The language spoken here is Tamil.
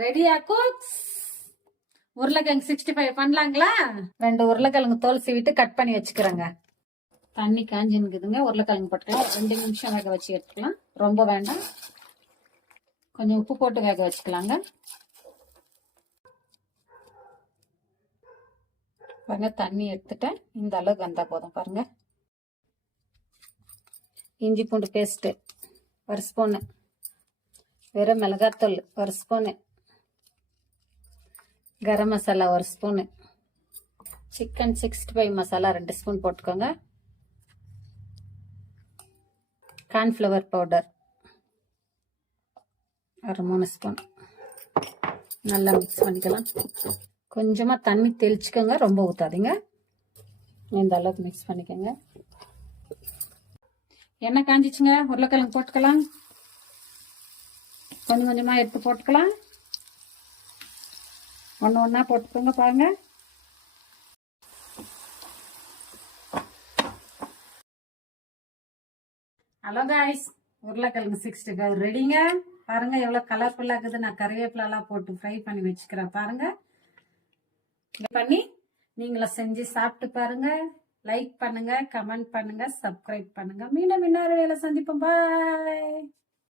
ரெடியா குக்ஸ்? உருளைக்கிழங்கு 65 பண்ணலாங்களா? 2 உருளைக்கிழங்கு தோல் சீவிட்டு கட் பண்ணி வச்சுக்கிறேங்க. தண்ணி காஞ்சினுக்குதுங்க. உருளைக்கிழங்கு போட்டுக்கலாம். 2 நிமிஷம் வேக வச்சு எடுத்துக்கலாம். ரொம்ப வேண்டாம். கொஞ்சம் உப்பு போட்டு வேக வச்சுக்கலாங்க. பாருங்க, தண்ணி எடுத்துட்டேன். இந்த அளவுக்கு வந்தா போதும். பாருங்க, இஞ்சி பூண்டு பேஸ்ட் 1 ஸ்பூனு, வெறும் மிளகாத்தூள் 1 spoon, garam masala 1 spoon, chicken 65 masala 2 spoon போட்டுக்கோங்க. கார்ன்ஃப்ளவர் பவுடர் ஒரு 3 ஸ்பூன். நல்லா மிக்ஸ் பண்ணிக்கலாம். கொஞ்சமா தண்ணி தெளிச்சுக்கோங்க, ரொம்ப ஊத்தாதீங்க. இந்த அளவுக்கு மிக்ஸ் பண்ணிக்கோங்க. எண்ணெய் காஞ்சிச்சுங்க. உருளைக்கிழங்கு போட்டுக்கலாம். கொஞ்சம் கொஞ்சமா எடுத்து போட்டுக்கலாம். ஒன்று ஒன்றா போட்டுக்கோங்க. பாருங்க, ஹலோ காய்ஸ், உருளைக்கிழங்கு 65 ரெடிங்க. பாருங்க எவ்வளவு கலர்ஃபுல்லா இருக்குது. நான் கறிவேப்பிலாம் போட்டு ஃப்ரை பண்ணி வச்சுக்கிறேன். பாருங்க, பண்ணி நீங்களும் செஞ்சு சாப்பிட்டு பாருங்க. லைக் பண்ணுங்க, கமெண்ட் பண்ணுங்க, சப்ஸ்கிரைப் பண்ணுங்க. மீண்டும் இன்னொரு வேலை சந்திப்போம். பாய்.